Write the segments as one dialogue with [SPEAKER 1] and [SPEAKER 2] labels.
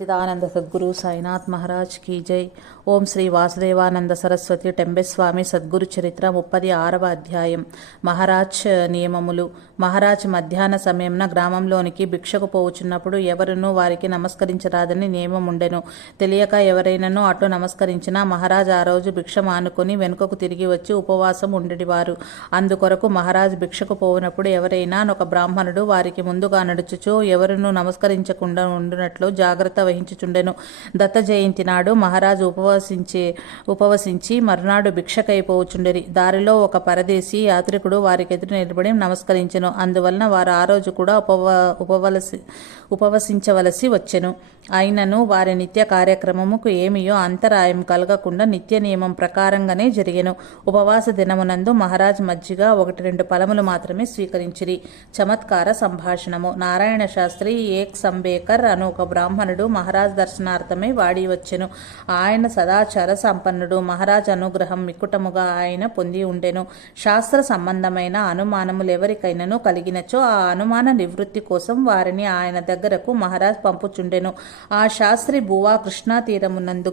[SPEAKER 1] చిదానంద సద్గురు సాయినాథ్ మహారాజ్ కీ జై ఓం శ్రీ వాసుదేవానంద సరస్వతి టెంబెస్వామి సద్గురు చరిత్ర ముప్పది ఆరవ అధ్యాయం మహారాజ్ నియమములు మహారాజ్ మధ్యాహ్న సమయంన గ్రామంలోనికి భిక్షకు పోవుచున్నప్పుడు ఎవరునూ వారికి నమస్కరించరాదని నియమం ఉండెను తెలియక ఎవరైనను అటు నమస్కరించినా మహారాజ్ ఆ రోజు భిక్ష మానుకొని వెనుకకు తిరిగి వచ్చి ఉపవాసం ఉండేవారు అందుకొరకు మహారాజ్ భిక్షకు పోవునప్పుడు ఎవరైనా ఒక బ్రాహ్మణుడు వారికి ముందుగా నడుచుచు ఎవరునూ నమస్కరించకుండా ఉండునట్లు జాగ్రత్త వహించుచుండెను దత్త జయంతి నాడు మహారాజు ఉపవసించే ఉపవసించి మరునాడు భిక్షకైపోవచుండెరి దారిలో ఒక పరదేశీ యాత్రికుడు వారికెదురు నిలబడి నమస్కరించెను. అందువలన వారు ఆ రోజు కూడా ఉపవ ఉపవలసి ఉపవసించవలసి వచ్చెను. అయినను వారి నిత్య కార్యక్రమముకు ఏమియో అంతరాయం కలగకుండా నిత్య నియమం ప్రకారంగానే జరిగెను. ఉపవాస దినమునందు మహారాజ్ మజ్జిగ ఒకటి రెండు ఫలములు మాత్రమే స్వీకరించిరి. చమత్కార సంభాషణము. నారాయణ శాస్త్రి ఏక్ సంబేకర్ అను ఒక బ్రాహ్మణుడు మహారాజ్ దర్శనార్థమై వాడి వచ్చెను. ఆయన సదాచార సంపన్నుడు. మహారాజ్ అనుగ్రహం మిక్కుటముగా ఆయన పొంది ఉండెను. శాస్త్ర సంబంధమైన అనుమానములు ఎవరికైనాను కలిగినచో ఆ అనుమాన నివృత్తి కోసం వారిని ఆయన దగ్గరకు మహారాజ్ పంపుచుండెను. ఆ శాస్త్రి భువా కృష్ణా తీరమునందు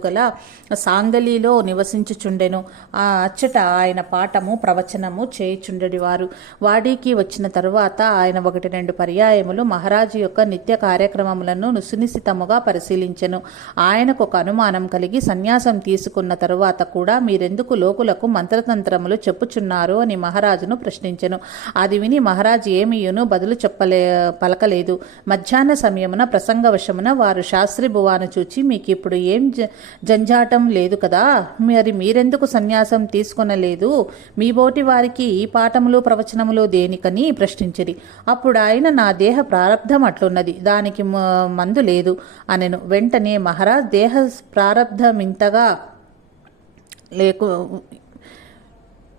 [SPEAKER 1] సాంగలిలో నివసించుచుండెను. ఆ అచ్చట ఆయన పాఠము ప్రవచనము చేయుచుండెడివారు. వాడికి వచ్చిన తరువాత ఆయన ఒకటి రెండు పర్యాయములు మహారాజు యొక్క నిత్య కార్యక్రమములను సునిశితముగా పరిశీలించెను. ఆయనకు ఒక అనుమానం కలిగి సన్యాసం తీసుకున్న తరువాత కూడా మీరెందుకు లోకులకు మంత్రతంత్రములు చెప్పుచున్నారు అని మహారాజును ప్రశ్నించెను. అది విని మహారాజు ఏమీయును బదులు చెప్పలే పలకలేదు. మధ్యాహ్న సమయమున ప్రసంగవశమున వారు శాస్త్రి భువాను చూచి మీకు ఇప్పుడు ఏం జంజాటం లేదు కదా? మరి మీరెందుకు సన్యాసం తీసుకొనలేదు? మీ బోటి వారికి ఈ పాఠములు ప్రవచనములు దేనికని ప్రశ్నించిరి. అప్పుడు ఆయన నా దేహ ప్రారంధం అట్లున్నది. దానికి మందు లేదు అనెను. వెంటనే మహారాజ్ దేహ ప్రారంధమింతగా లేకు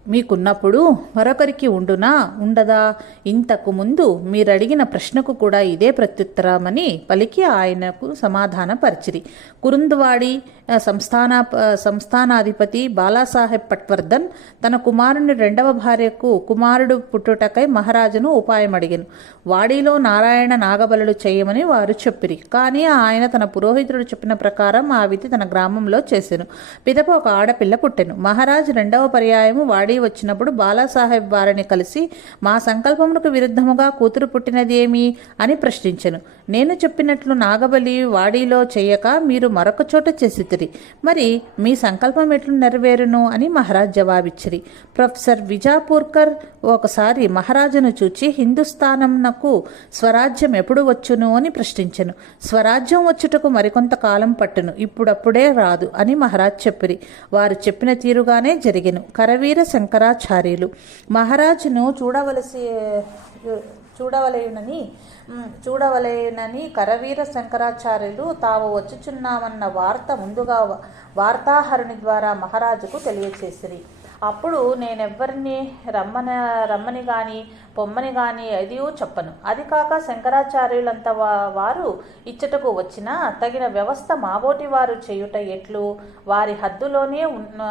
[SPEAKER 1] మీకున్నప్పుడు మరొకరికి ఉండునా? ఉండదా? ఇంతకు ముందు మీరడిగిన ప్రశ్నకు కూడా ఇదే ప్రత్యుత్తరమని పలికి ఆయనకు సమాధానపరిచిరి. కురుందువాడి సంస్థాన సంస్థానాధిపతి బాలాసాహెబ్ పట్వర్ధన్ తన కుమారుని రెండవ భార్యకు కుమారుడు పుట్టుటకై మహారాజును ఉపాయం అడిగాను వాడిలో నారాయణ నాగబలుడు చేయమని వారు చెప్పిరి. కానీ ఆయన తన పురోహితుడు చెప్పిన ప్రకారం ఆ విధి తన గ్రామంలో చేసెను. పిదప ఒక ఆడపిల్ల పుట్టెను. మహారాజు రెండవ పర్యాయము వాడి వచ్చినప్పుడు బాలాసాహెబ్ వారిని కలిసి మా సంకల్పమునకు విరుద్ధముగా కూతురు పుట్టినది ఏమి అని ప్రశ్నించెను. నేను చెప్పినట్లు నాగబలి వాడిలో చేయక మీరు మరొక చోట చేసి చేసితిరి మరి మీ సంకల్పం ఎట్లు నెరవేరును అని మహారాజ్ జవాబిచ్చిరి. ప్రొఫెసర్ విజాపూర్కర్ ఒకసారి మహారాజును చూచి హిందుస్థానంనకు స్వరాజ్యం ఎప్పుడు వచ్చును అని ప్రశ్నించను. స్వరాజ్యం వచ్చుటకు మరికొంత కాలం పట్టును. ఇప్పుడప్పుడే రాదు అని మహారాజ్ చెప్పిరి. వారు చెప్పిన తీరుగానే జరిగెను. కరవీర శంకరాచార్యులు. మహారాజును చూడవలసి చూడవలేనని చూడవలేనని కరవీర శంకరాచార్యులు తాము వచ్చుచున్నామన్న వార్త ముందుగా వార్తాహరుని ద్వారా మహారాజుకు తెలియచేసిరి. అప్పుడు నేనెవ్వరిని రమ్మన రమ్మని కానీ పొమ్మని కానీ అదియూ చెప్పను. అది కాక శంకరాచార్యులంత వారు ఇచ్చటకు వచ్చినా తగిన వ్యవస్థ మాబోటి వారు చేయుట ఎట్లు? వారి హద్దులోనే ఉన్న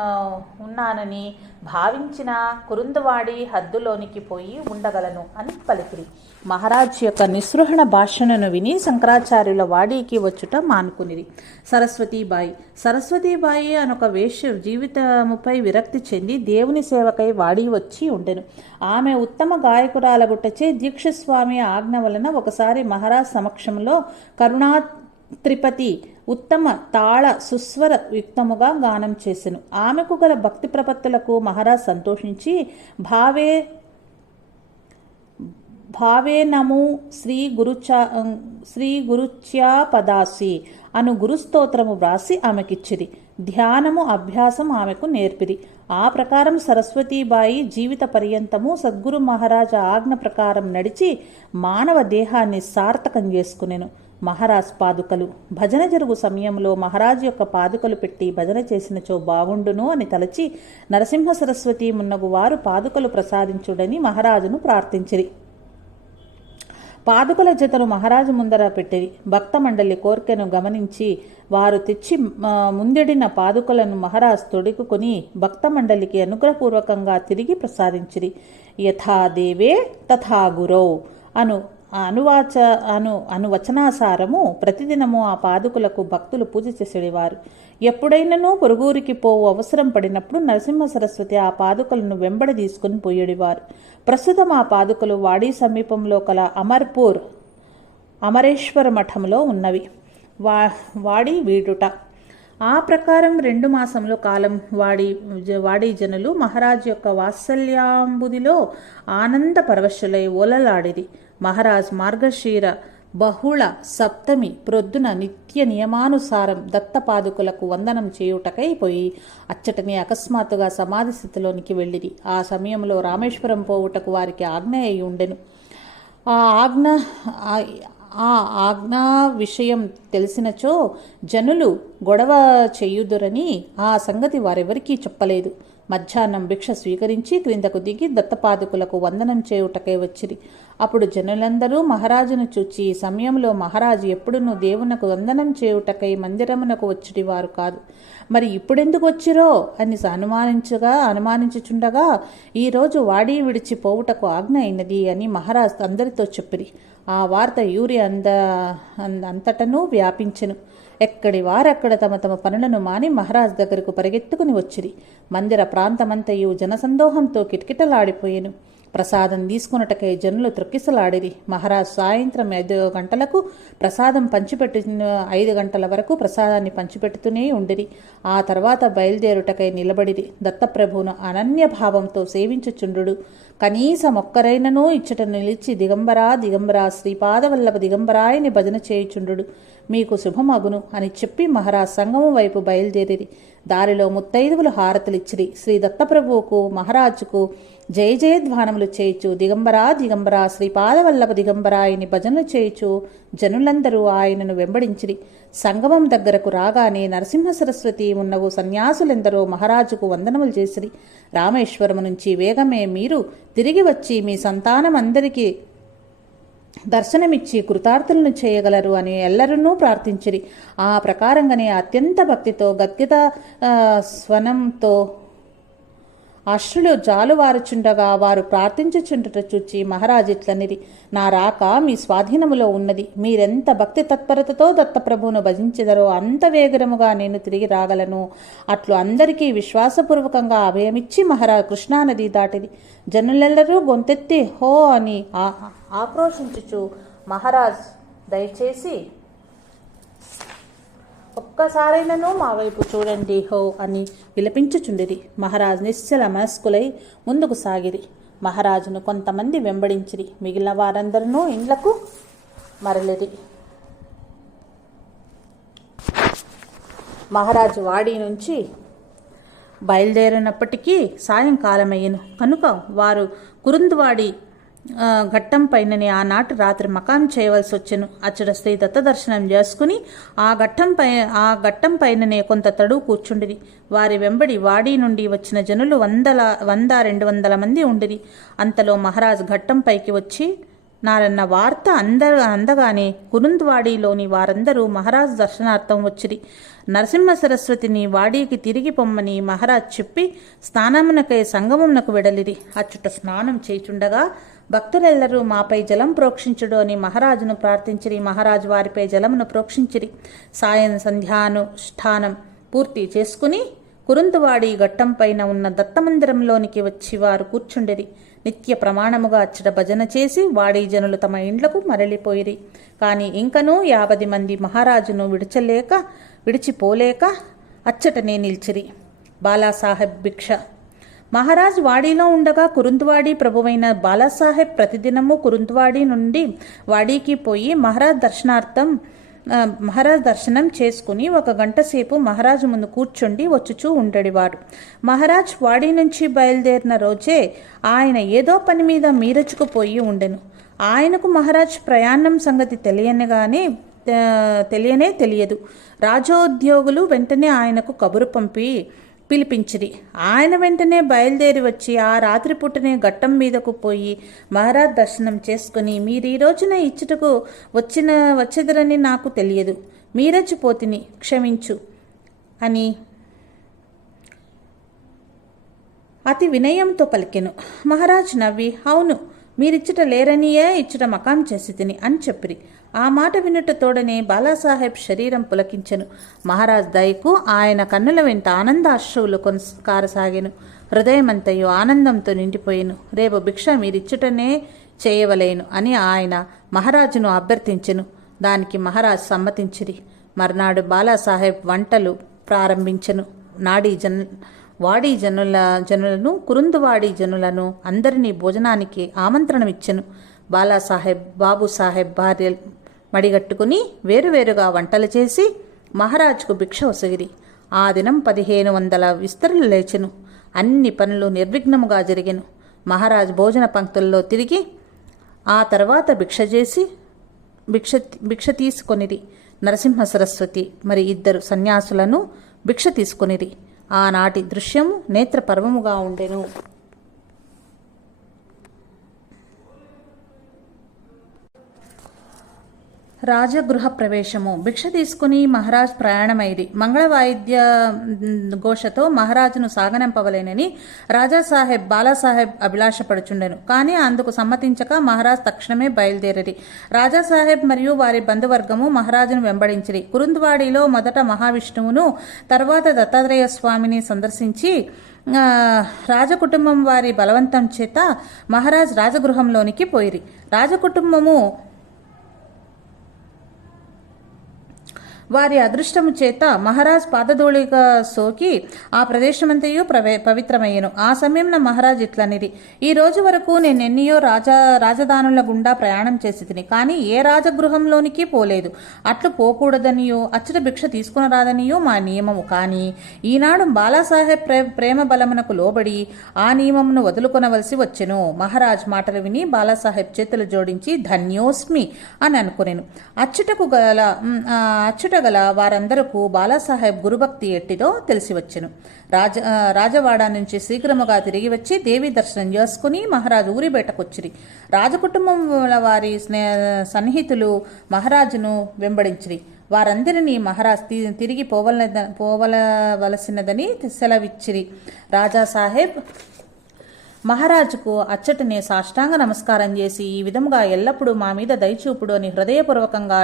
[SPEAKER 1] ఉన్నానని భావించిన కురుందువాడి హద్దులోనికి పోయి ఉండగలను అని పలికిరి. మహారాజ్ యొక్క నిస్పృహణ భాషణను విని శంకరాచార్యుల వాడికి వచ్చుట మానుకునిది సరస్వతీబాయి సరస్వతీబాయి అనొక వేష్య జీవితముపై విరక్తి చెంది దేవుని సేవకై వాడి వచ్చి ఉండెను. ఆమె ఉత్తమ గాయకురాలగుట్టచే దీక్షస్వామి ఆజ్ఞ వలన ఒకసారి మహారాజ్ సమక్షంలో కరుణా త్రిపతి ఉత్తమ తాళ సుస్వర యుక్తముగా గానం చేసెను. ఆమెకు గల భక్తి ప్రపత్తులకు మహారాజ్ సంతోషించి భావే భావే నము శ్రీ గురుచా శ్రీ గురుచ్యాపదాసి అను గురుస్తోత్రము వ్రాసి ఆమెకిచ్చిరి. ధ్యానము అభ్యాసం ఆమెకు నేర్పిరి. ఆ ప్రకారం సరస్వతీబాయి జీవిత పర్యంతము సద్గురు మహారాజా ఆజ్ఞ ప్రకారం నడిచి మానవ దేహాన్ని సార్థకం చేసుకునేను. మహారాజ్ పాదుకలు భజన జరుగు సమయంలో మహారాజు యొక్క పాదుకలు పెట్టి భజన చేసినచో బాగుండును అని తలచి నరసింహ సరస్వతి మున్నగు వారు పాదుకలు ప్రసాదించుడని మహారాజును ప్రార్థించిరి. పాదుకల జతను మహారాజు ముందర పెట్టిరి. భక్త మండలి కోరికను గమనించి వారు తెచ్చి ముందెడిన పాదుకలను మహారాజ్ తొడుగుకొని భక్త మండలికి అనుగ్రహపూర్వకంగా తిరిగి ప్రసాదించిరి. యథా దేవే తథా గురౌ అను అనువాచ అను అనువచనాసారము ప్రతిదినము ఆ పాదుకులకు భక్తులు పూజ చేసేవారు. ఎప్పుడైనను పొరుగురికి పోవు అవసరం పడినప్పుడు నరసింహ సరస్వతి ఆ పాదుకలను వెంబడి తీసుకుని పోయేడివారు ప్రస్తుతం ఆ పాదుకలు వాడి సమీపంలో కల అమర్పూర్ అమరేశ్వర మఠంలో ఉన్నవి. వా వాడి వీడుట. ఆ ప్రకారం రెండు మాసముల కాలం వాడి వాడి జనులు మహారాజ్ యొక్క వాత్సల్యాంబుదిలో ఆనంద పరవశులై ఓలలాడిరి. మహారాజ్ మార్గశీర బహుళ సప్తమి ప్రొద్దున నిత్య నియమానుసారం దత్తపాదుకులకు వందనం చేయుటకై పోయి అచ్చటని అకస్మాత్తుగా సమాధి స్థితిలోనికి వెళ్ళిరి. ఆ సమయంలో రామేశ్వరం పోవుటకు వారికి ఆజ్ఞ అయి ఉండెను. ఆ ఆజ్ఞ ఆ ఆజ్ఞా విషయం తెలిసినచో జనులు గొడవ చేయుదురని ఆ సంగతి వారెవరికీ చెప్పలేదు. మధ్యాహ్నం భిక్ష స్వీకరించి క్రిందకు దిగి దత్తపాదుకులకు వందనం చేయుటకే వచ్చిరి. అప్పుడు జనులందరూ మహారాజును చూచి ఈ సమయంలో మహారాజు ఎప్పుడునూ దేవునకు వందనం చేయుటకై మందిరమునకు వచ్చిడివారు కాదు. మరి ఇప్పుడెందుకు వచ్చిరో అని అనుమానించగా అనుమానించుచుండగా ఈరోజు వాడి విడిచి పోవుటకు ఆజ్ఞ అయినది అని మహారాజ్ అందరితో చెప్పిరి. ఆ వార్త యూరి అంద అంద- అంతటను వ్యాపించెను. ఎక్కడి వారక్కడ తమ తమ పనులను మాని మహారాజ్ దగ్గరకు పరిగెత్తుకుని వచ్చిరి. మందిర ప్రాంతమంతయు జనసందోహంతో కిటకిటలాడిపోయెను. ప్రసాదం తీసుకున్నటకై జనులు త్రొక్కిసలాడిరి మహారాజ్ సాయంత్రం ఐదు గంటలకు ప్రసాదం పంచిపెట్టిన ఐదు గంటల వరకు ప్రసాదాన్ని పంచిపెడుతూనే ఉండిరి. ఆ తర్వాత బయలుదేరుటకై నిలబడిరి. దత్తప్రభువును అనన్య భావంతో సేవించుచుండు కనీసం ఒక్కరైననూ ఇచ్చట నిలిచి దిగంబరా దిగంబరా శ్రీపాదవల్లభ దిగంబరాయని భజన చేయుచుండు మీకు శుభమగును అని చెప్పి మహారాజ్ సంగమం వైపు బయలుదేరిరి. దారిలో ముత్తైదువులు హారతులిచ్చిరి. శ్రీ దత్తప్రభువుకు మహారాజుకు జయ జయధ్వానములు చేయుచు దిగంబరా దిగంబరా శ్రీపాదవల్లభ దిగంబరాయని భజనలు చేయుచు జనులందరూ ఆయనను వెంబడించిరి. సంగమం దగ్గరకు రాగానే నరసింహ సరస్వతి ఉన్నవు సన్యాసులెందరో మహారాజుకు వందనములు చేసిరి. రామేశ్వరము నుంచి వేగమే మీరు తిరిగి వచ్చి మీ సంతానమందరికీ దర్శనమిచ్చి కృతార్థులను చేయగలరు అని ఎల్లరూ ప్రార్థించిరి. ఆ ప్రకారంగానే అత్యంత భక్తితో గద్గిత స్వనంతో అశ్రులు జాలువారుచుండగా వారు ప్రార్థించుచుండట చూచి మహారాజు నా రాక మీ స్వాధీనములో ఉన్నది. మీరెంత భక్తి తత్పరతతో దత్తప్రభువును భజించెదరో అంత వేగరముగా నేను తిరిగి రాగలను. అట్లు అందరికీ విశ్వాసపూర్వకంగా అభయమిచ్చి మహారా కృష్ణానది దాటిది జనులెల్లరూ గొంతెత్తి హో అని ఆక్రోశించుచు మహారాజ్ దయచేసి ఒక్కసారైనను మా వైపు చూడండి హో అని విలపించుచుండిరి. మహారాజ్ నిశ్చల మనస్కులై ముందుకు సాగిరి. మహారాజును కొంతమంది వెంబడించిరి. మిగిలిన వారందరూ ఇండ్లకు మరలిరి. మహారాజు వాడి నుంచి బయలుదేరినప్పటికీ సాయంకాలమయ్యను. కనుక వారు కురుందువాడి ఘట్టం పైననే ఆనాటి రాత్రి మకాం చేయవలసి వచ్చెను అచ్చట శ్రీ దత్త దర్శనం చేసుకుని ఆ ఘట్టం పై ఆ ఘట్టం పైననే కొంత తడువు కూర్చుండిరి. వారి వెంబడి వాడి నుండి వచ్చిన జనులు వందల వంద రెండు వందల మంది ఉండిరి. అంతలో మహారాజ్ ఘట్టం పైకి వచ్చి నారన్న వార్త అందరు అందగానే కురుంద్వాడీలోని వారందరూ మహారాజ్ దర్శనార్థం వచ్చిరి. నరసింహ సరస్వతిని వాడీకి తిరిగి పొమ్మని మహారాజ్ చెప్పి స్నానమునకై సంగమమునకు వెడలిరి. అచ్చుట స్నానం చేయుచుండగా భక్తులెల్లరూ మాపై జలం ప్రోక్షించుడు అని మహారాజును ప్రార్థించిరి. మహారాజు వారిపై జలమును ప్రోక్షించిరి. సాయం సంధ్యానుష్ఠానం పూర్తి చేసుకుని కురుంతువాడి ఘట్టం పైన ఉన్న దత్తమందిరంలోనికి వచ్చి వారు కూర్చుండిరి. నిత్య ప్రమాణముగా అచ్చట భజన చేసి వాడి జనులు తమ ఇండ్లకు మరలిపోయిరి. కానీ ఇంకనూ యాభై మంది మహారాజును విడిచలేక విడిచిపోలేక అచ్చటనే నిలిచిరి. బాలాసాహెబ్ భిక్ష. మహారాజ్ వాడిలో ఉండగా కురుంద్వాడి ప్రభువైన బాలాసాహెబ్ ప్రతిదినము కురుంద్వాడి నుండి వాడీకి పోయి మహారాజ్ దర్శనార్థం మహారాజ్ దర్శనం చేసుకుని ఒక గంట సేపు మహారాజు ముందు కూర్చుండి వచ్చుచూ ఉండేవాడు. మహారాజ్ వాడి నుంచి బయలుదేరిన రోజే ఆయన ఏదో పని మీద మీరచుకుపోయి ఉండెను. ఆయనకు మహారాజ్ ప్రయాణం సంగతి తెలియనగానే తెలియనే తెలియదు. రాజోద్యోగులు వెంటనే ఆయనకు కబురు పంపి పిలిపించిరి. ఆయన వెంటనే బయలుదేరి వచ్చి ఆ రాత్రి పుట్టనే ఘట్టం మీదకు పోయి మహారాజ్ దర్శనం చేసుకుని మీరు ఈ రోజున ఇచ్చుటకు వచ్చిన వచ్చెదరని నాకు తెలియదు. మీరచ్చిపోతిని క్షమించు అని అతి వినయంతో పలికెను. మహారాజ్ నవ్వి అవును మీరిచ్చుట లేరనియే ఇచ్చుట మకాం చేసి తిని అని చెప్పిరి. ఆ మాట వినుట తోడనే బాలాసాహెబ్ శరీరం పులకించెను. మహారాజ్ దయకు ఆయన కన్నుల వెంట ఆనందాశ్రువులు కొనసాగసాగెను హృదయమంతయు ఆనందంతో నిండిపోయెను. రేపు భిక్ష మీరిచ్చుటనే చేయవలేను అని ఆయన మహారాజును అభ్యర్థించెను. దానికి మహారాజ్ సమ్మతించిరి. మర్నాడు బాలాసాహెబ్ వంటలు ప్రారంభించెను. నాడీ జన్ వాడి జనుల జనులను కురుందువాడి జనులను అందరినీ భోజనానికి ఆమంత్రణమిచ్చెను. బాలాసాహెబ్ బాబు సాహెబ్ భార్య మడిగట్టుకుని వేరువేరుగా వంటలు చేసి మహారాజుకు భిక్ష వసగిరి ఆ దినం పదిహేను వందల విస్తరులు లేచెను. అన్ని పనులు నిర్విఘ్నముగా జరిగెను. మహారాజ్ భోజన పంక్తుల్లో తిరిగి ఆ తర్వాత భిక్ష చేసి భిక్ష భిక్ష తీసుకొనిరి. నరసింహ సరస్వతి మరి ఇద్దరు సన్యాసులను భిక్ష తీసుకొనిరి. ఆనాటి దృశ్యము నేత్రపర్వముగా ఉండెను. రాజగృహ ప్రవేశము భిక్ష తీసుకుని మహారాజ్ ప్రయాణమైది. మంగళ వాయిద్య ఘోషతో మహారాజును సాగనంపవలేనని రాజాసాహెబ్ బాలాసాహెబ్ అభిలాషపడుచుండెను. కానీ అందుకు సమ్మతించక మహారాజ్ తక్షణమే బయలుదేరిరి. రాజాసాహెబ్ మరియు వారి బంధువర్గము మహారాజును వెంబడించిరి. కురుంద్వాడిలో మొదట మహావిష్ణువును తర్వాత దత్తాత్రేయ స్వామిని సందర్శించి రాజకుటుంబం వారి బలవంతం చేత మహారాజ్ రాజగృహంలోనికి పోయిరి. రాజకుటుంబము వారి అదృష్టము చేత మహారాజ్ పాదధూళిక సోకి ఆ ప్రదేశమంతయు ప్రవే పవిత్రమయ్యను. ఆ సమయంలో మహారాజ్ ఇట్లనిది ఈ రోజు వరకు నేను ఎన్నియో రాజా రాజధానుల గుండా ప్రయాణం చేసి తిని కానీ ఏ రాజగృహంలోనికి పోలేదు. అట్లు పోకూడదనియో అచ్చట భిక్ష తీసుకునరాదనియో మా నియమము. కానీ ఈనాడు బాలాసాహెబ్ ప్రే ప్రేమ బలమునకు లోబడి ఆ నియమమును వదులుకొనవలసి వచ్చెను. మహారాజ్ మాటలు విని బాలాసాహెబ్ చేతులు జోడించి ధన్యోస్మి అని అనుకునేను. అచ్చుటకు గల అచ్చుట గల వారందరకు బాలాసాహెబ్ గురుభక్తి ఎట్టిదో తెలిసి వచ్చెను రాజ రాజవాడ నుంచి శీఘ్రముగా తిరిగి వచ్చి దేవి దర్శనం చేసుకుని మహారాజు ఊరి బయటకొచ్చిరి. రాజకుటుంబం వారి స్నే సన్నిహితులు మహారాజును వెంబడించిరి. వారందరినీ మహారాజ్ తిరిగి పోవల పోవలవలసినదని సెలవిచ్చిరి. రాజా సాహెబ్ మహారాజుకు అచ్చటనే సాష్టాంగ నమస్కారం చేసి ఈ విధంగా ఎల్లప్పుడూ మా మీద దయచూపుడు అని హృదయపూర్వకంగా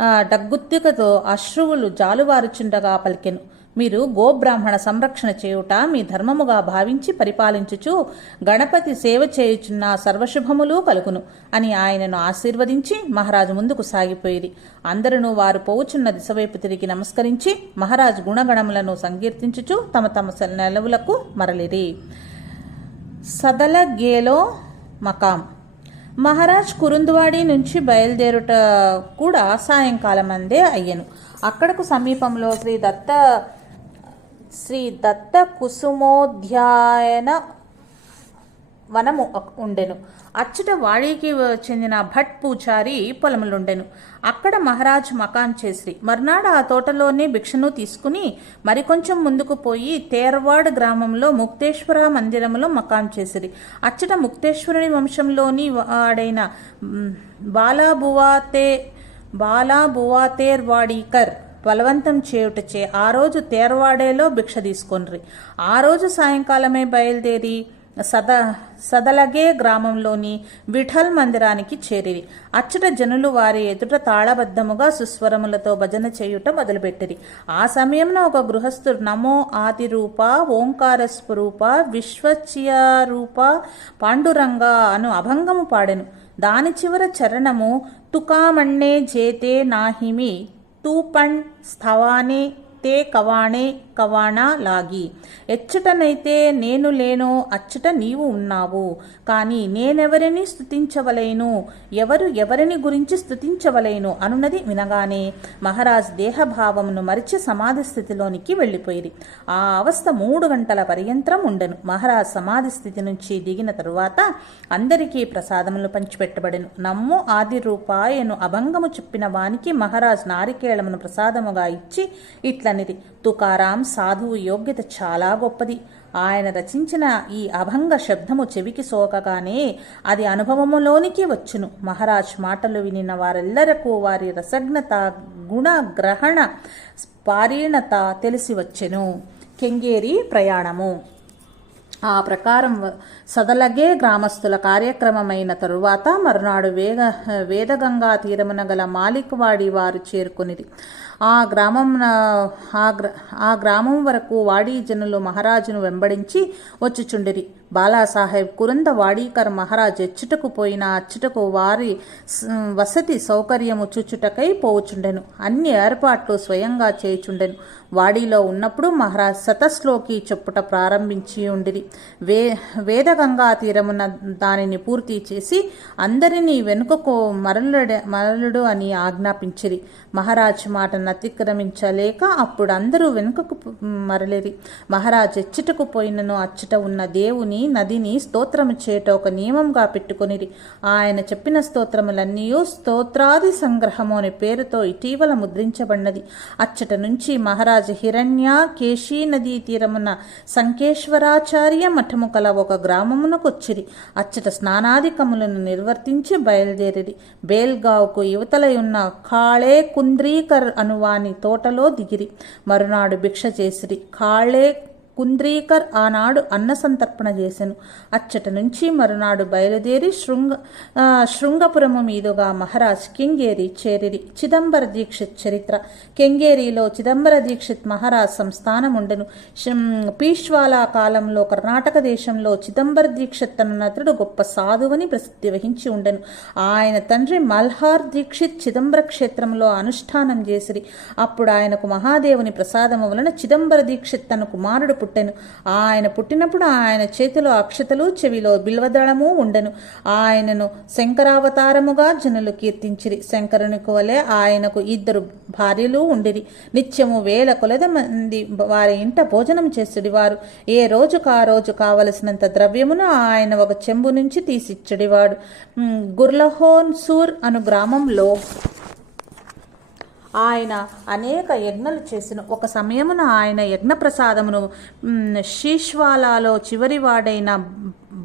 [SPEAKER 1] డగ్గుత్తికతో అశ్రువులు జాలువారుచుండగా పలికెను. మీరు గోబ్రాహ్మణ సంరక్షణ చేయుట మీ ధర్మముగా భావించి పరిపాలించుచు గణపతి సేవ చేయుచున్న సర్వశుభములు కలుగును అని ఆయనను ఆశీర్వదించి మహారాజు ముందుకు సాగిపోయిరి. అందరూ వారు పోవుచున్న దిశవైపు తిరిగి నమస్కరించి మహారాజు గుణగణములను సంకీర్తించుచు తమ తమ నెలవులకు మరలిరి. సదల గేలో మకాం. మహారాజ్ కురుందువాడి నుంచి బయలుదేరుట కూడా సాయంకాలం అందే అయ్యను. అక్కడకు సమీపంలో శ్రీ దత్త శ్రీ దత్త కుసుమోధ్యాయన వనము ఉండెను. అచ్చట వాడికి చెందిన భట్ పూచారి పొలములుండెను. అక్కడ మహారాజ్ మకాన్ చేసి మర్నాడు ఆ తోటలోనే భిక్షను తీసుకుని మరికొంచెం ముందుకు పోయి తేర్వాడ్ గ్రామంలో ముక్తేశ్వర మందిరములో మకాం చేసిరి. అచ్చట ముక్తేశ్వరుని వంశంలోని వాడైన బాలాబువాతే బాలాబువాతేర్వాడీకర్ బలవంతం చేయుటచే ఆ రోజు తేర్వాడేలో భిక్ష తీసుకొనిరి. ఆ రోజు సాయంకాలమే బయలుదేరి సద సదలగే గ్రామంలోని విఠల్ మందిరానికి చేరిరి. అచ్చట జనులు వారి ఎదుట తాళబద్ధముగా సుస్వరములతో భజన చేయుట మొదలుపెట్టిరి. ఆ సమయంలో ఒక గృహస్థుడు నమో ఆది రూప ఓంకార స్వరూప విశ్వచ్య రూప పాండురంగ అను అభంగము పాడెను. దాని చివర చరణము తుకామణ్ణే జేతే నాహిమి తూపణ్ స్థవానే తే కవాణే కవాణా లాగి. ఎచ్చటనైతే నేను లేనో అచ్చట నీవు ఉన్నావు. కానీ నేనెవరిని స్థుతించవలేను ఎవరు ఎవరిని గురించి స్థుతించవలేను అనున్నది వినగానే మహారాజ్ దేహభావమును మరిచి సమాధి స్థితిలోనికి వెళ్ళిపోయింది ఆ అవస్థ మూడు గంటల పర్యంతరం ఉండెను. మహారాజ్ సమాధి స్థితి నుంచి దిగిన తరువాత అందరికీ ప్రసాదములు పంచిపెట్టబడెను. నమ్ము ఆది రూపాయను అభంగము చెప్పిన వానికి మహారాజ్ నారికేళమును ప్రసాదముగా ఇచ్చి ఇట్లనిది తుకారాం సాధువు యోగ్యత చాలా గొప్పది. ఆయన రచించిన ఈ అభంగ శబ్దము చెవికి సోకగానే అది అనుభవములోనికి వచ్చును. మహారాజ్ మాటలు వినిన వారెల్లరకు వారి రసజ్ఞత గుణగ్రహణ పారీణత తెలిసి వచ్చెను. కెంగేరి ప్రయాణము. ఆ ప్రకారం సదలగే గ్రామస్తుల కార్యక్రమమైన తరువాత మరునాడు వేగ వేదగంగా తీరమున గల మాలికవాడి వారు చేరుకునిది. ఆ గ్రామం ఆ ఆ గ్రామం వరకు వాడీ జనులు మహారాజును వెంబడించి వచ్చుచుండిరి. బాలాసాహెబ్ కురంద వాడీకర్ మహారాజ్ ఎచ్చుటకు పోయిన అచ్చుటకు వారి వసతి సౌకర్యము చూచుటకై పోవుచుండెను. అన్ని ఏర్పాట్లు స్వయంగా చేయుచుండెను. వాడిలో ఉన్నప్పుడు మహారాజ్ శతశ్లోకి చెప్పుట ప్రారంభించి ఉండిరి వే వేదగంగా తీరమున దానిని పూర్తి చేసి అందరినీ వెనుకకు మరలుడ మరలుడు అని ఆజ్ఞాపించిరి. మహారాజ్ మాటను అతిక్రమించలేక అప్పుడు అందరూ వెనుకకు మరలిరి. మహారాజ్ ఎచ్చుటకు పోయినను అచ్చుట ఉన్న దేవుని నదిని స్తోత్రము చేయట ఒక నియమంగా పెట్టుకొనిరి. ఆయన చెప్పిన స్తోత్రములన్నీ స్తోత్రాది సంగ్రహము అనే పేరుతో ఇటీవల ముద్రించబడినది. అచ్చట నుంచి మహారాజు హిరణ్య కేశీ నదీ తీరమున సంకేశ్వరాచార్య మఠము కల ఒక గ్రామమునకొచ్చిరి అచ్చట స్నానాధికములను నిర్వర్తించి బయలుదేరిరి. బేల్గావ్కు యువతలై ఉన్న కాళే కుంద్రీకర్ అనువాని తోటలో దిగిరి. మరునాడు భిక్ష చేసిరి. కాళే కుంద్రీకర్ ఆనాడు అన్న సంతర్పణ చేసెను. అచ్చట నుంచి మరునాడు బయలుదేరి శృంగ శృంగపురము మీదుగా మహారాజ్ కెంగేరి చేరిరి. చిదంబర దీక్షిత్ చరిత్ర. కెంగేరిలో చిదంబర దీక్షిత్ మహారాజ్ సంస్థానం ఉండెను పీష్వాలా కాలంలో కర్ణాటక దేశంలో చిదంబర దీక్షిత్ అన్నతడు గొప్ప సాధువని ప్రసిద్ధి వహించి ఉండెను. ఆయన తండ్రి మల్హార్ దీక్షిత్ చిదంబర క్షేత్రంలో అనుష్ఠానం చేసిరి. అప్పుడు ఆయనకు మహాదేవుని ప్రసాదము వలన చిదంబర దీక్షిత్ తన కుమారుడు పుట్టెను. ఆయన పుట్టినప్పుడు ఆయన చేతిలో అక్షతలు చెవిలో బిల్వదళము ఉండెను. ఆయనను శంకరావతారముగా జనులు కీర్తించిరి. శంకరునికి వలె ఆయనకు ఇద్దరు భార్యలు ఉండిరి. నిత్యము వేల కొలద మంది వారి ఇంట భోజనం చేసేడివారు. ఏ రోజుకు ఆ రోజు కావలసినంత ద్రవ్యమును ఆయన ఒక చెంబు నుంచి తీసిచ్చడివాడు. గుర్లహోన్సూర్ అను గ్రామంలో ఆయన అనేక యజ్ఞలు చేసిన ఒక సమయమున ఆయన యజ్ఞ ప్రసాదమును మ్, చివరి వాడైన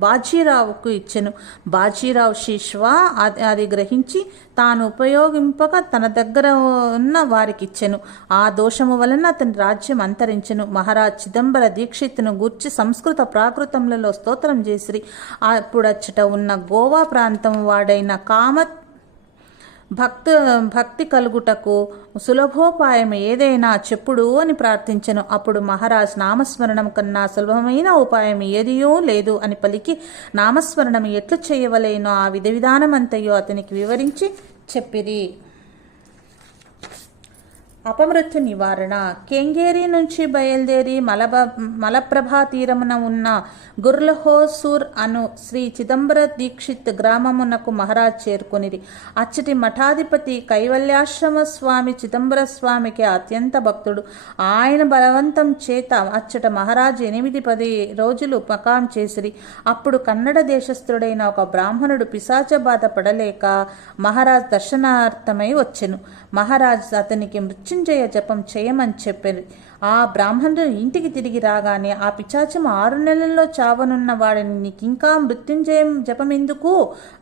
[SPEAKER 1] బాజీరావుకు ఇచ్చెను. బాజీరావు శీష్వా అది అది గ్రహించి తాను ఉపయోగింపక తన దగ్గర ఉన్న వారికి ఇచ్చెను. ఆ దోషము వలన అతని రాజ్యం అంతరించెను. మహారాజ్ చిదంబర దీక్షిత్తును గూర్చి సంస్కృత ప్రాకృతములలో స్తోత్రం చేసిరి. అప్పుడచ్చట ఉన్న గోవా ప్రాంతం వాడైన కామత్ భక్త భక్తి కలుగుటకు సులభోపాయం ఏదైనా చెప్పుడు అని ప్రార్థించను. అప్పుడు మహారాజ్ నామస్మరణం కన్నా సులభమైన ఉపాయం ఏదియో లేదు అని పలికి నామస్మరణం ఎట్లు చేయవలేనో ఆ విధ విధానమంతయో అతనికి వివరించి చెప్పిరి. అపమృత్యు నివారణ. కెంగేరి నుంచి బయలుదేరి మలబ మలప్రభా తీరమున ఉన్న గుర్లహోసూర్ అను శ్రీ చిదంబర దీక్షిత్ గ్రామమునకు మహారాజ్ చేరుకునిది అచ్చటి మఠాధిపతి కైవల్యాశ్రమ స్వామి చిదంబర స్వామికి అత్యంత భక్తుడు. ఆయన బలవంతం చేత అచ్చట మహారాజు ఎనిమిది పది రోజులు మకాం చేసిరి. అప్పుడు కన్నడ దేశస్థుడైన ఒక బ్రాహ్మణుడు పిశాచ బాధ పడలేక మహారాజ్ దర్శనార్థమై వచ్చెను. మహారాజ్ అతనికి మృత్యుంజయ జపం చేయమని చెప్పారు. ఆ బ్రాహ్మణుడు ఇంటికి తిరిగి రాగానే ఆ పిచాచం ఆరు నెలల్లో చావనున్న వాడిని నీకింకా మృత్యుంజయం జపం ఎందుకు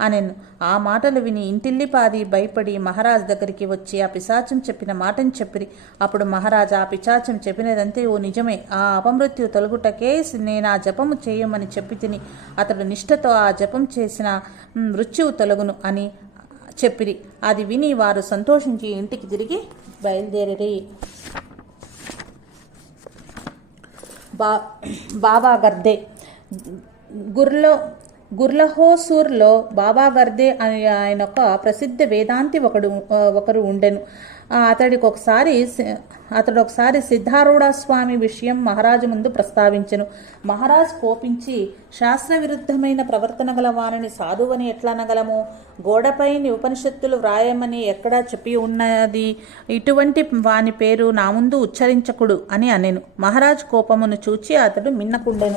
[SPEAKER 1] అనెను. ఆ మాటలు విని ఇంటిల్లిపాది భయపడి మహారాజ్ దగ్గరికి వచ్చి ఆ పిశాచం చెప్పిన మాటని చెప్పిరి. అప్పుడు మహారాజా ఆ పిశాచం చెప్పినదంతే ఓ నిజమే. ఆ అపమృత్యు తొలగుటకే నేను ఆ జపము చేయమని చెప్పి తిని అతడు నిష్ఠతో ఆ జపం చేసిన మృత్యువు తొలగును అని చెప్పిరి. అది విని వారు సంతోషించి ఇంటికి తిరిగి బయలుదేరి బా బాబా గర్దే గుర్లో గుర్లహోసూర్లో బాబా గర్దే అని ఆయన ఒక ప్రసిద్ధ వేదాంతి ఒకడు ఒకరు ఉండెను. అతడికి ఒకసారి అతడు ఒకసారి సిద్ధారూఢ స్వామి విషయం మహారాజు ముందు ప్రస్తావించెను. మహారాజ్ కోపించి శాస్త్ర విరుద్ధమైన ప్రవర్తన గల వారిని సాధువని ఎట్లా అనగలము? గోడపై ఉపనిషత్తులు వ్రాయమని ఎక్కడా చెప్పి ఉన్నది? ఇటువంటి వాని పేరు నా ముందు ఉచ్చరించకుడు అని అనెను. మహారాజ్ కోపమును చూచి అతడు మిన్నకుండెను.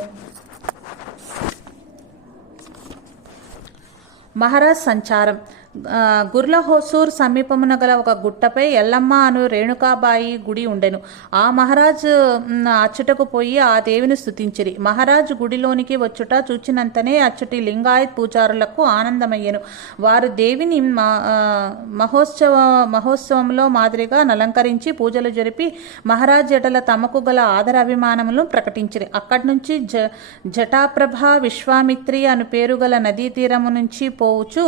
[SPEAKER 1] మహారాజ్ సంచారం. గుర్లహోసూర్ సమీపమున గల ఒక గుట్టపై ఎల్లమ్మ అను రేణుకాబాయి గుడి ఉండెను. ఆ మహారాజు అచ్చటకు పోయి ఆ దేవిని స్థుతించిరి మహారాజు గుడిలోనికి వచ్చుట చూచినంతనే అచ్చటి లింగాయత్ పూజారులకు ఆనందమయ్యెను. వారు దేవిని మహోత్సవ మహోత్సవంలో మాదిరిగా అలంకరించి పూజలు జరిపి మహారాజ్ జటల తమకు గల ఆదర అభిమానములు ప్రకటించిరి. అక్కడి నుంచి జ జటాప్రభ విశ్వామిత్రి అను పేరు గల నదీ తీరము నుంచి పోవుచు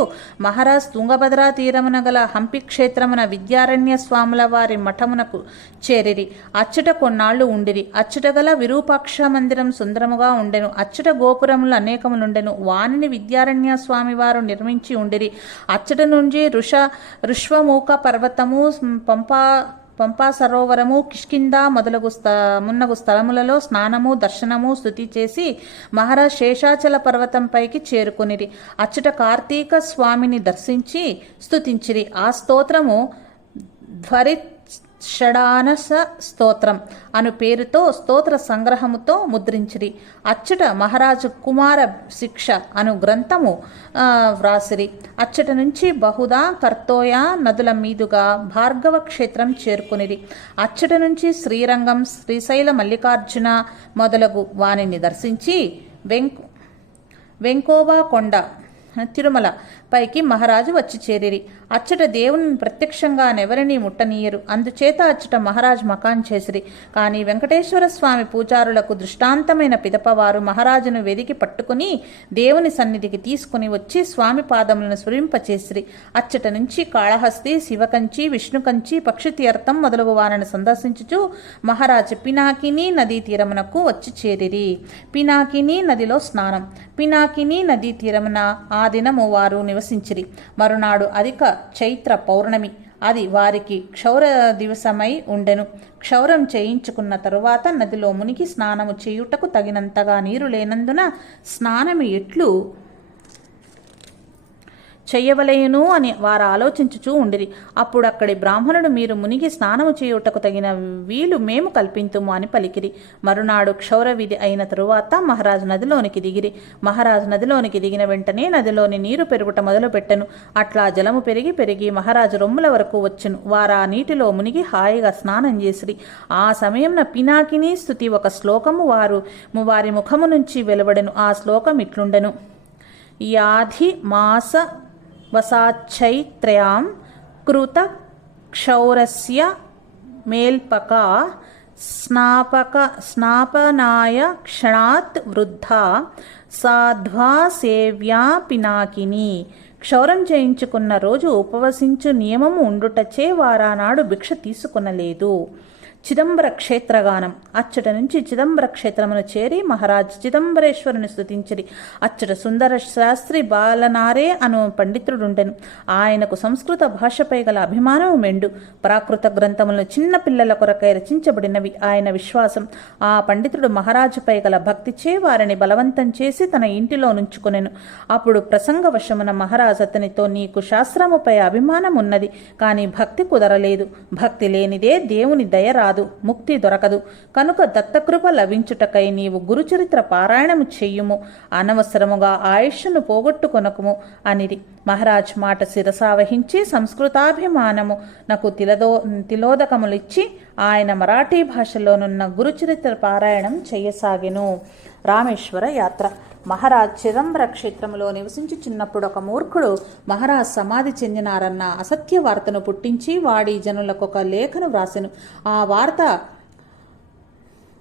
[SPEAKER 1] మహారాజ్ తుంగభద్రా తీరమున గల హంపి క్షేత్రమున విద్యారణ్య స్వాముల వారి మఠమునకు చేరిరి. అచ్చట కొన్నాళ్ళు ఉండిరి. అచ్చట గల విరూపాక్ష మందిరం సుందరముగా ఉండెను. అచ్చట గోపురములు అనేకములుండెను. వానిని విద్యారణ్య స్వామి వారు నిర్మించి ఉండిరి. అచ్చట నుంచి ఋష ఋష్వమూక పర్వతము పంపా పంపా సరోవరము కిష్కింద మొదలగు స్థ మున్నగు స్థలములలో స్నానము దర్శనము స్థుతి చేసి మహారాజ్ శేషాచల పర్వతంపైకి చేరుకునిరి. అచ్చుట కార్తీక స్వామిని దర్శించి స్థుతించిరి ఆ స్తోత్రము ధ్వరి షడానస స్తోత్రం అను పేరుతో స్తోత్ర సంగ్రహముతో ముద్రించిరి. అచ్చట మహారాజు కుమార శిక్ష అను గ్రంథము వ్రాసిరి. అచ్చట నుంచి బహుదా కర్తోయ నదుల మీదుగా భార్గవ క్షేత్రం చేరుకునిది అచ్చట నుంచి శ్రీరంగం శ్రీశైల మల్లికార్జున మొదలగు వానిని దర్శించి వెంకు వెంకోబా కొండ తిరుమల పైకి మహారాజు వచ్చి చేరిరి. అచ్చట దేవుని ప్రత్యక్షంగా నెవరిని ముట్టనీయరు. అందుచేత అచ్చట మహారాజు మకాన్ చేసిరి. కానీ వెంకటేశ్వర స్వామి పూజారులకు దృష్టాంతమైన పిదపవారు మహారాజును వెదికి పట్టుకుని దేవుని సన్నిధికి తీసుకుని వచ్చి స్వామి పాదములను స్ఫురింపచేసిరి. అచ్చట నుంచి కాళహస్తి శివకంచి విష్ణుకంచి పక్షి తీర్థం మొదలగు వారిని సందర్శించుచు మహారాజు పినాకిని నదీ తీరమునకు వచ్చి చేరిరి. పినాకిని నదిలో స్నానం. పినాకిని నదీ తీరమున ఆ దినము వారు నివసించిరి మరునాడు అధిక చైత్ర పౌర్ణమి. అది వారికి క్షౌర దివసమై ఉండెను. క్షౌరం చేయించుకున్న తరువాత నదిలో మునిగి స్నానము చేయుటకు తగినంతగా నీరు లేనందున స్నానము ఎట్లు చెయ్యవలేను అని వారు ఆలోచించుచూ ఉండిరి. అప్పుడు అక్కడి బ్రాహ్మణుడు మీరు మునిగి స్నానము చేయుటకు తగిన వీలు మేము కల్పింతుము అని పలికిరి. మరునాడు క్షౌర విధి అయిన తరువాత మహారాజు నదిలోనికి దిగిరి. మహారాజు నదిలోనికి దిగిన వెంటనే నదిలోని నీరు పెరుగుట మొదలుపెట్టెను. అట్లా జలము పెరిగి పెరిగి మహారాజు రొమ్ముల వరకు వచ్చెను. వారు ఆ నీటిలో మునిగి హాయిగా స్నానం చేసిరి. ఆ సమయంన పినాకిని స్థుతి ఒక శ్లోకము వారు వారి ముఖము నుంచి వెలువడెను. ఆ శ్లోకం ఇట్లుండెను. యాధి మాస వసాచ్చైత్రయాం కృత క్షౌరస్య మేల్పక స్నాపక స్నాపనాయ క్షణాత్ వృద్ధ సాధ్వా సేవ్యా పినాకిని క్షౌరం చేయించుకున్న రోజు ఉపవసించు నియమము ఉండుటచే వారానాడు భిక్ష తీసుకొనలేదు. చిదంబర క్షేత్రగానం అచ్చట నుంచి చిదంబర క్షేత్రమును చేరి మహారాజ్ చిదంబరేశ్వరుని స్తుతించిరి. అచ్చట సుందర శాస్త్రి బాలనారే అను పండితుడుండెను. ఆయనకు సంస్కృత భాషపై గల అభిమానము మెండు. ప్రాకృత గ్రంథములను చిన్న పిల్లల కొరకై రచించబడినవి. ఆయన విశ్వాసం ఆ పండితుడు మహారాజుపై గల భక్తిచే వారిని బలవంతం చేసి తన ఇంటిలో నుంచుకొనెను. అప్పుడు ప్రసంగవశమున మహారాజు అతనితో నీకు శాస్త్రముపై అభిమానం ఉన్నది కానీ భక్తి కుదరలేదు. భక్తి లేనిదే దేవుని దయ కాదు ముక్తి దొరకదు. కనుక దత్తకృప లభించుటకై నీవు గురుచరిత్ర పారాయణము చెయ్యుము అనవసరముగా ఆయుష్ను పోగొట్టుకొనకుము అనిది మహారాజ్ మాట శిరసావహించి సంస్కృతాభిమానము నాకు తిలదో తిలోదకములిచ్చి ఆయన మరాఠీ భాషలోనున్న గురుచరిత్ర పారాయణం చేయసాగెను. రామేశ్వర యాత్ర. మహారాజ్ చిదంబర క్షేత్రంలో నివసించి చిన్నప్పుడు ఒక మూర్ఖుడు మహారాజ్ సమాధి చెందినారన్న అసత్య వార్తను పుట్టించి వాడి జనులకు ఒక లేఖను వ్రాసెను. ఆ వార్త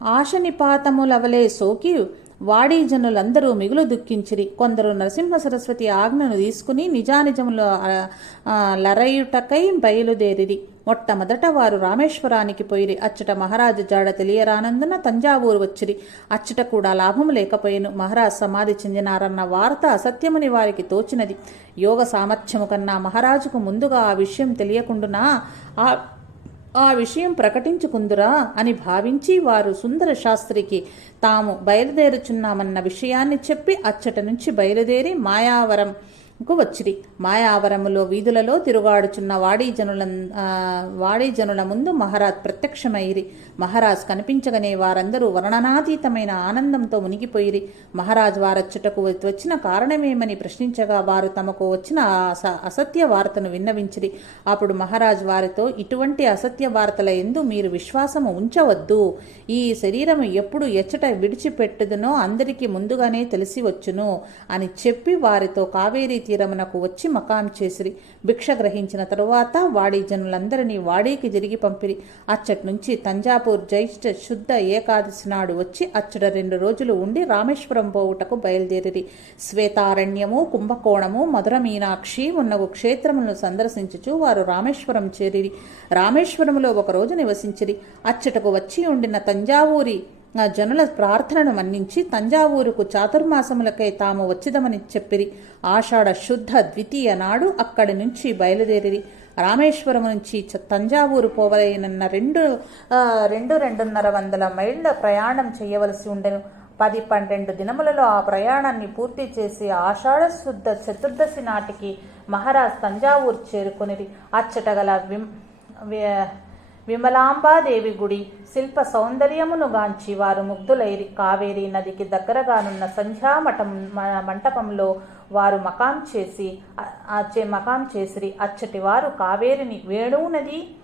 [SPEAKER 1] ఆశనిపాతములవలే సోకి వాడీ జనులందరూ మిగులు దుఃఖించిరి. కొందరు నరసింహ సరస్వతి ఆజ్ఞను తీసుకుని నిజానిజములు లరయుటకై బయలుదేరిది మొట్టమొదట వారు రామేశ్వరానికి పోయిరి. అచ్చట మహారాజు జాడ తెలియరానందున తంజావూరు వచ్చిరి. అచ్చట కూడా లాభము లేకపోయేను. మహారాజ్ సమాధి చెందినారన్న వార్త అసత్యమని వారికి తోచినది. యోగ సామర్థ్యము కన్నా మహారాజుకు ముందుగా ఆ విషయం తెలియకుండునా? ఆ ఆ విషయం ప్రకటించుకుందురా అని భావించి వారు సుందర శాస్త్రికి తాము బయలుదేరుచున్నామన్న విషయాన్ని చెప్పి అచ్చట నుంచి బయలుదేరి మాయావరం కు వచ్చిరి. మాయావరములో వీధులలో తిరుగాడుచున్న వాడీ జనుల వాడీ జనుల ముందు మహారాజ్ ప్రత్యక్షమైరి మహారాజ్ కనిపించగనే వారందరూ వర్ణనాతీతమైన ఆనందంతో మునిగిపోయిరి. మహారాజ్ వారచ్చుటకు వచ్చిన కారణమేమని ప్రశ్నించగా వారు తమకు వచ్చిన అసత్య వార్తను విన్నవించిరి. అప్పుడు మహారాజ్ వారితో ఇటువంటి అసత్య వార్తల ఎందు మీరు విశ్వాసము ఉంచవద్దు. ఈ శరీరము ఎప్పుడు ఎచ్చట విడిచిపెట్టుదునో అందరికీ ముందుగానే తెలిసి వచ్చును అని చెప్పి వారితో కావేరీ తీరమునకు వచ్చి మకాం చేసిరి. భిక్ష గ్రహించిన తరువాత వాడి జనులందరినీ వాడీకి జరిగి పంపిరి. అచ్చటి నుంచి తంజాపూర్ జ్యేష్ఠ శుద్ధ ఏకాదశి నాడు వచ్చి అచ్చట రెండు రోజులు ఉండి రామేశ్వరం పోవుటకు బయలుదేరిరి. శ్వేతారణ్యము కుంభకోణము మధుర మీనాక్షి ఉన్నగు క్షేత్రములను సందర్శించుచు వారు రామేశ్వరం చేరిరి. రామేశ్వరములో ఒక రోజు నివసించిరి. అచ్చటకు వచ్చి ఉండిన తంజావూరి ఆ జనుల ప్రార్థనను మన్నించి తంజావూరుకు చాతుర్మాసములకై తాము వచ్చిదమని చెప్పిరి. ఆషాఢ శుద్ధ ద్వితీయ నాడు అక్కడి నుంచి బయలుదేరిరి. రామేశ్వరం నుంచి తంజావూరు పోవలైనన్న రెండు రెండు రెండున్నర వందల మైళ్ళ ప్రయాణం చేయవలసి ఉండెను. పది పన్నెండు దినములలో ఆ ప్రయాణాన్ని పూర్తి చేసి ఆషాఢ శుద్ధ చతుర్దశి నాటికి మహారాజ్ తంజావూరు చేరుకునిది అచ్చటగల విం విమ్ విమలాంబాదేవి గుడి శిల్ప సౌందర్యమును గాంచి వారు ముగ్ధులైరి కావేరీ నదికి దగ్గరగానున్న సంధ్యామఠం మంటపంలో వారు మకాం చేసి ఆ- మకాం చేసిరి. అచ్చటి వారు కావేరిని వేణువు నది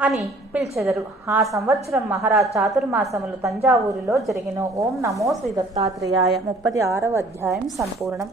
[SPEAKER 1] అని పిలిచెదరు. ఆ సంవత్సరం మహారాజ్ చాతుర్మాసములు తంజావూరులో జరిగిన. ఓం నమో శ్రీ దత్తాత్రేయాయ. ముప్పది ఆరవ అధ్యాయం సంపూర్ణం.